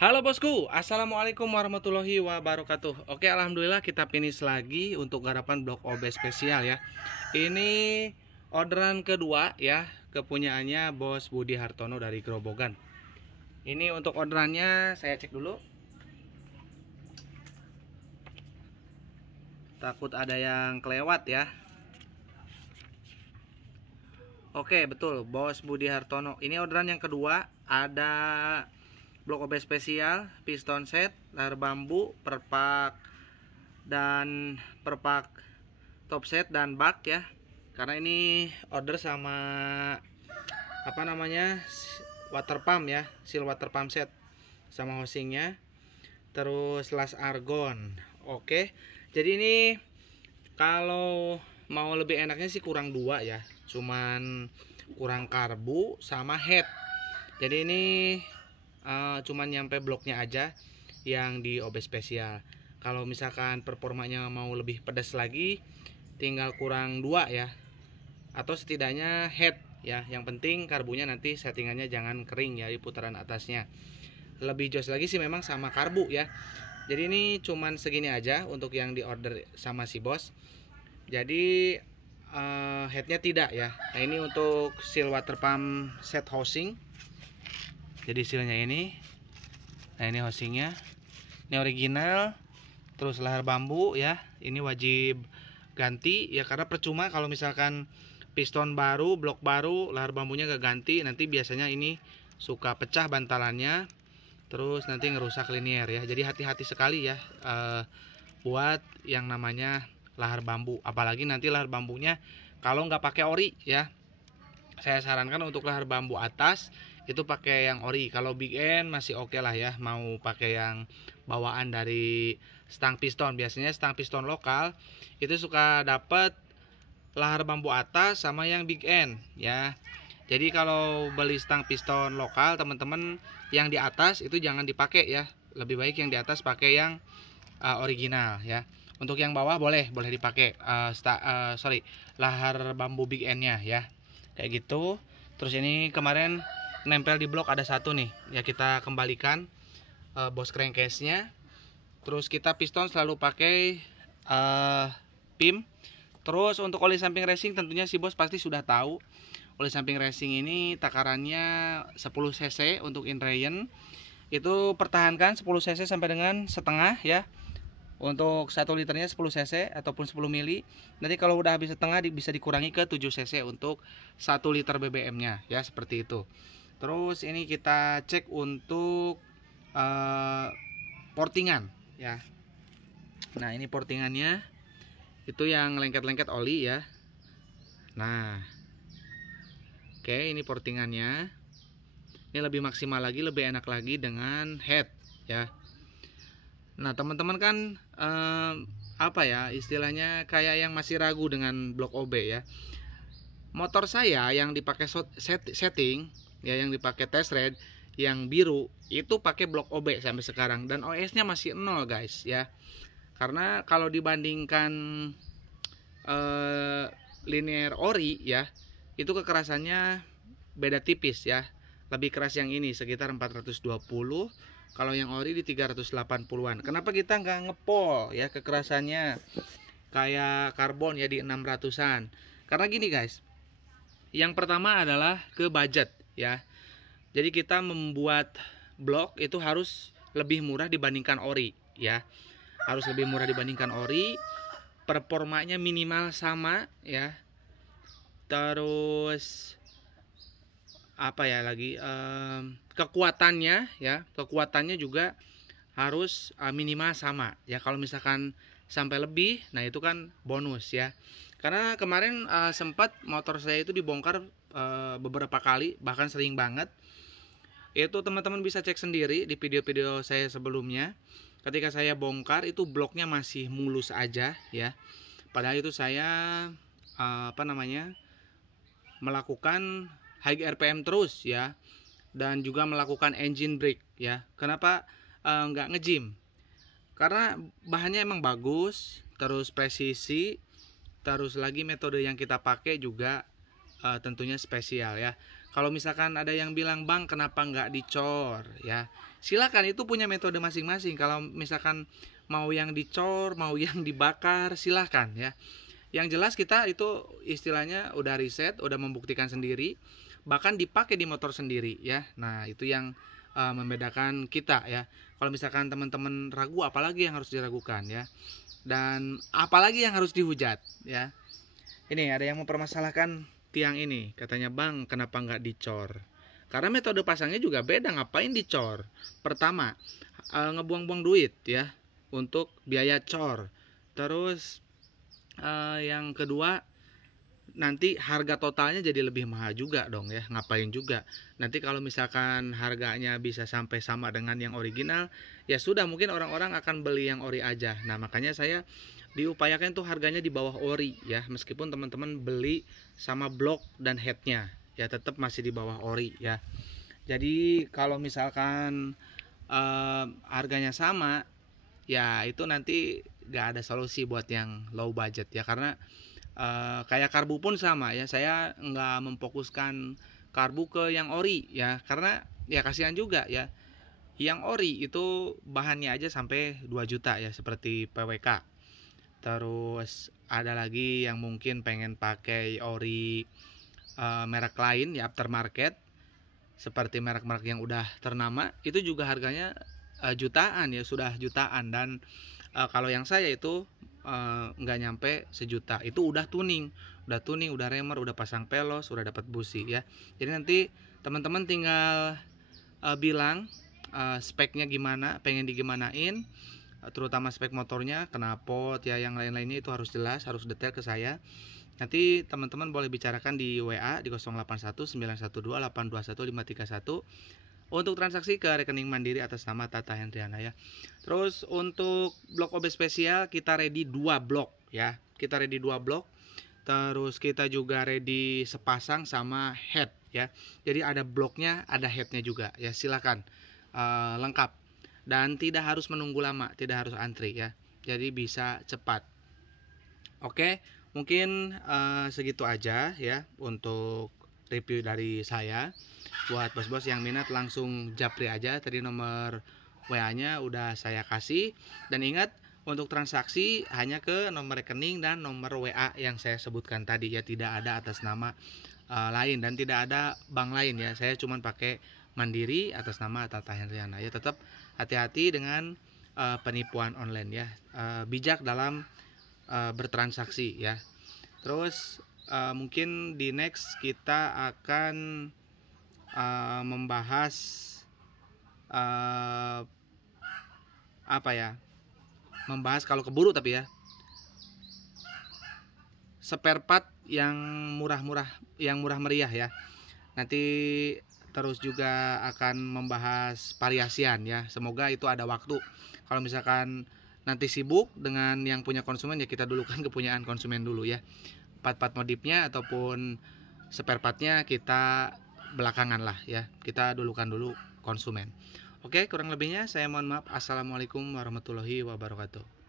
Halo bosku, assalamualaikum warahmatullahi wabarakatuh. Oke, alhamdulillah kita finish lagi untuk garapan blok OB spesial ya. Ini orderan kedua ya, kepunyaannya Bos Budi Hartono dari Grobogan. Ini untuk orderannya saya cek dulu. Takut ada yang kelewat ya. Oke, betul, Bos Budi Hartono. Ini orderan yang kedua, ada blok OB spesial, piston set, layar bambu, perpak top set dan bak ya. Karena ini order sama water pump ya, seal water pump set sama housingnya, terus las argon. Oke, jadi ini kalau mau lebih enaknya sih kurang dua ya, cuman kurang karbu sama head. Jadi ini cuman nyampe bloknya aja yang di OB spesial. Kalau misalkan performanya mau lebih pedas lagi, tinggal kurang dua ya, atau setidaknya head ya. Yang penting karbunya nanti settingannya jangan kering ya di putaran atasnya. Lebih jos lagi sih memang sama karbu ya. Jadi ini cuman segini aja untuk yang di order sama si bos. Jadi headnya tidak ya. Nah, ini untuk seal water pump set housing. Jadi sealnya ini. Nah, ini housingnya. Ini original. Terus layar bambu ya. Ini wajib ganti ya, karena percuma kalau misalkan piston baru, blok baru, layar bambunya gak ganti, nanti biasanya ini suka pecah bantalannya. Terus nanti ngerusak linier ya. Jadi hati-hati sekali ya buat yang namanya lahar bambu. Apalagi nanti lahar bambunya kalau nggak pakai ori ya, saya sarankan untuk lahar bambu atas itu pakai yang ori. Kalau big end masih oke lah ya, mau pakai yang bawaan dari stang piston. Biasanya stang piston lokal itu suka dapet lahar bambu atas sama yang big end ya. Jadi kalau beli stang piston lokal, teman-teman yang di atas itu jangan dipakai ya. Lebih baik yang di atas pakai yang original ya. Untuk yang bawah boleh dipakai lahar bambu big end-nya ya. Kayak gitu. Terus ini kemarin nempel di blok ada satu nih. Ya kita kembalikan bos crankcase-nya. Terus kita piston selalu pakai PIM. Terus untuk oli samping racing tentunya si bos pasti sudah tahu. Oli samping racing ini takarannya 10 cc untuk inrayon. Itu pertahankan 10 cc sampai dengan setengah ya. Untuk 1 liternya 10 cc ataupun 10 mili. Nanti kalau udah habis setengah bisa dikurangi ke 7 cc untuk 1 liter BBM-nya ya, seperti itu. Terus ini kita cek untuk portingan ya. Nah, ini portingannya. Itu yang lengket-lengket oli ya. Nah, oke, ini portingannya. Ini lebih maksimal lagi, lebih enak lagi dengan head ya. Nah, teman-teman kan istilahnya kayak yang masih ragu dengan blok OB ya. Motor saya yang dipakai setting ya, yang dipakai test red yang biru itu pakai blok OB sampai sekarang, dan OS-nya masih 0 guys ya. Karena kalau dibandingkan linear ori ya, itu kekerasannya beda tipis ya. Lebih keras yang ini sekitar 420, kalau yang ori di 380-an. Kenapa kita nggak ngepol ya kekerasannya kayak karbon ya di 600-an? Karena gini guys, yang pertama adalah ke budget ya. Jadi kita membuat blok itu harus lebih murah dibandingkan ori ya. Harus lebih murah dibandingkan ori. Performanya minimal sama ya. Terus kekuatannya juga harus minimal sama ya. Kalau misalkan sampai lebih, nah itu kan bonus ya. Karena kemarin sempat motor saya itu dibongkar beberapa kali, bahkan sering banget. Itu teman-teman bisa cek sendiri di video-video saya sebelumnya. Ketika saya bongkar itu bloknya masih mulus aja ya. Padahal itu saya melakukan high RPM terus ya, dan juga melakukan engine brake ya. Kenapa nggak nge-gym? Karena bahannya emang bagus, terus presisi, terus lagi metode yang kita pakai juga tentunya spesial ya. Kalau misalkan ada yang bilang, "Bang, kenapa nggak dicor?" Ya, silakan, itu punya metode masing-masing. Kalau misalkan mau yang dicor, mau yang dibakar, silakan ya. Yang jelas kita itu istilahnya udah riset, udah membuktikan sendiri, bahkan dipakai di motor sendiri ya. Nah, itu yang membedakan kita ya. Kalau misalkan teman-teman ragu, apalagi yang harus diragukan ya. Dan apalagi yang harus dihujat ya. Ini ada yang mempermasalahkan tiang ini, katanya, "Bang, kenapa nggak dicor?" Karena metode pasangnya juga beda, ngapain dicor? Pertama, ngebuang-buang duit ya untuk biaya cor. Terus yang kedua, nanti harga totalnya jadi lebih mahal juga dong ya, ngapain juga. Nanti kalau misalkan harganya bisa sampai sama dengan yang original, ya sudah, mungkin orang-orang akan beli yang ori aja. Nah, makanya saya diupayakan tuh harganya di bawah ori ya, meskipun teman-teman beli sama blok dan headnya ya tetap masih di bawah ori ya. Jadi kalau misalkan harganya sama, ya itu nanti gak ada solusi buat yang low budget ya, karena kayak karbu pun sama ya, saya nggak memfokuskan karbu ke yang ori ya, karena ya kasihan juga ya, yang ori itu bahannya aja sampai 2 juta ya, seperti PWK. Terus ada lagi yang mungkin pengen pakai ori merek lain ya, aftermarket, seperti merek-merek yang udah ternama, itu juga harganya jutaan ya, sudah jutaan. Dan kalau yang saya itu nggak nyampe sejuta, itu udah tuning, udah remer, udah pasang pelos, udah dapat busi ya. Jadi nanti teman-teman tinggal bilang speknya gimana, pengen digimanain, terutama spek motornya, knalpot ya, yang lain-lainnya itu harus jelas, harus detail ke saya. Nanti teman-teman boleh bicarakan di WA di 081912821531 untuk transaksi ke rekening mandiri atas nama Tata Hendriana ya. Terus untuk blok OB spesial kita ready 2 blok ya. Kita ready 2 blok. Terus kita juga ready sepasang sama head ya. Jadi ada bloknya, ada headnya juga ya. Silakan lengkap. Dan tidak harus menunggu lama, tidak harus antri ya. Jadi bisa cepat. Oke, mungkin segitu aja ya untuk review dari saya. Buat bos-bos yang minat langsung japri aja, tadi nomor WA-nya udah saya kasih. Dan ingat, untuk transaksi hanya ke nomor rekening dan nomor WA yang saya sebutkan tadi ya, tidak ada atas nama lain dan tidak ada bank lain ya. Saya cuma pakai Mandiri atas nama Tata Hendriana ya. Tetap hati-hati dengan penipuan online ya. Bijak dalam bertransaksi ya. Terus mungkin di next kita akan membahas apa ya, membahas kalau keburu tapi ya, spare part yang murah-murah, yang murah meriah ya. Nanti terus juga akan membahas variasian ya, semoga itu ada waktu. Kalau misalkan nanti sibuk dengan yang punya konsumen ya, kita dulukan kepunyaan konsumen dulu ya. Part-part modifnya ataupun spare partnya kita belakangan lah ya, kita dulukan dulu konsumen. Oke, kurang lebihnya saya mohon maaf. Assalamualaikum warahmatullahi wabarakatuh.